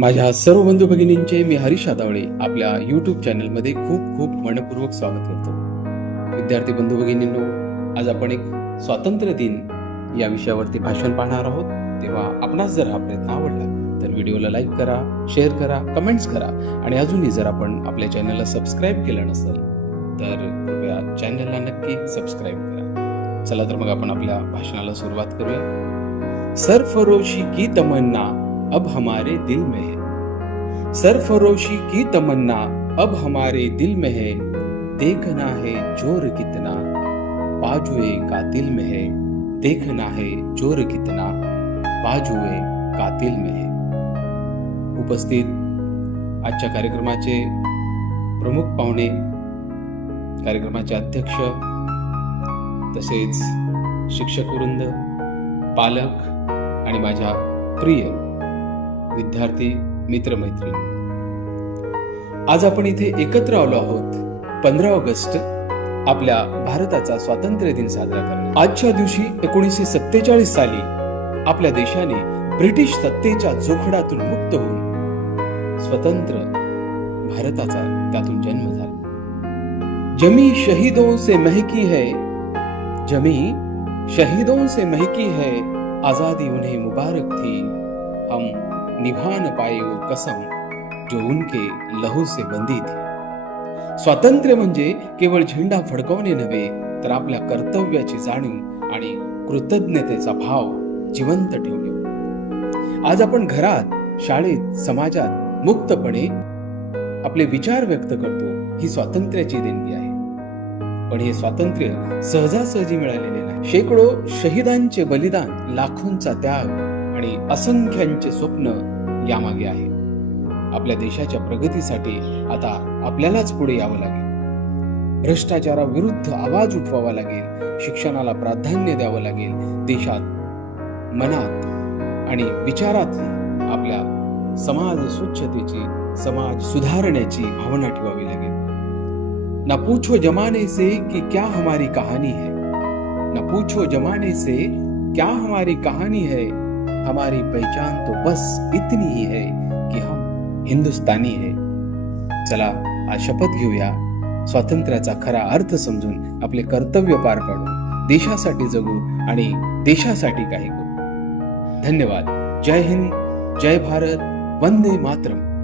माझ्या सर्व बंधू भगिनींचे मी हरीश आदावळे आपल्या युट्यूब चॅनलमध्ये खूप खूप मनपूर्वक स्वागत करतो. विद्यार्थी बंधू भगिनींनो आज आपण एक स्वातंत्र्य दिन या विषयावरती भाषण पाहणार आहोत. तेव्हा आपणास जर हा प्रयत्न आवडला तर व्हिडिओला लाईक करा शेअर करा कमेंट्स करा आणि अजूनही जर आपण आपल्या चॅनलला सबस्क्राईब केलं नसेल तर कृपया चॅनलला नक्की सबस्क्राईब करा. चला तर मग आपण आपल्या भाषणाला सुरुवात करूया. सरफरोशी की तमन्ना अब हमारे दिल में है। सरफरोशी की तमन्ना अब हमारे दिल में है। देखना है जोर कितना बाजुए कातिल में है। देखना है जोर कितना बाजुए कातिल में है। उपस्थित आजच्या कार्यक्रमाचे प्रमुख पाहुणे कार्यक्रमाचे अध्यक्ष तसेच शिक्षक वृंद पालक आणि माझ्या प्रिय विद्यार्थी मित्रमैत्रिणी. आज आपण इथे एकत्र आलो आहोत पंधरा ऑगस्ट आपल्या भारताचा स्वातंत्र्य दिन साजरा करण्यात आजच्या दिवशी एकोणीसशे सत्तेचाळीस साली आपल्या देशाने ब्रिटिश सत्तेच्या जोखडातून मुक्त होऊन स्वतंत्र भारताचा त्यातून जन्म झाला. जमी शहीदों से महकी है जमी शहीदों से महकी है आजादी उन्हें मुबारक थी हम निभा न पाए वो कसम जो उनके लहू से बंदी थी। स्वातंत्र्य म्हणजे केवळ झेंडा फडकवणे नव्हे तर आपल्या कर्तव्याची जाणीव आणि कृतज्ञतेचा भाव जिवंत ठेवणे. आज आपण घरात शाळेत समाजात मुक्तपणे आपले विचार व्यक्त करतो ही स्वातंत्र्याची देणगी आहे. पण हे स्वातंत्र्य सहजासहजी मिळालेले नाही. शेकडो शहीदांचे बलिदान लाखोंचा त्याग आणि असंख्यांचे स्वप्न यामागे आहे. आपल्या देशाच्या प्रगतीसाठी आता आपल्यालाच पुढे यावं लागेल. भ्रष्टाचाराविरुद्ध आवाज उठवावा लागेल. शिक्षणाला प्राधान्य द्यावं लागेल. देशात मनात आणि विचारात आपल्या समाज स्वच्छतेची समाज सुधारण्याची भावना ठेवावी लागेल. ना पूछो जमाने से कि क्या हमारी कहानी है? न पूछो जमाने से क्या हमारी कहानी है? हमारी पहचान तो बस इतनी ही है कि हम हिंदुस्तानी है। चला आज शपथ घेऊया। स्वातंत्र्याचा खरा अर्थ समजून आपले कर्तव्य पार पाडू। देशासाठी जगू आणि देशासाठी काही करू। धन्यवाद. जय हिंद जय भारत वंदे मातरम.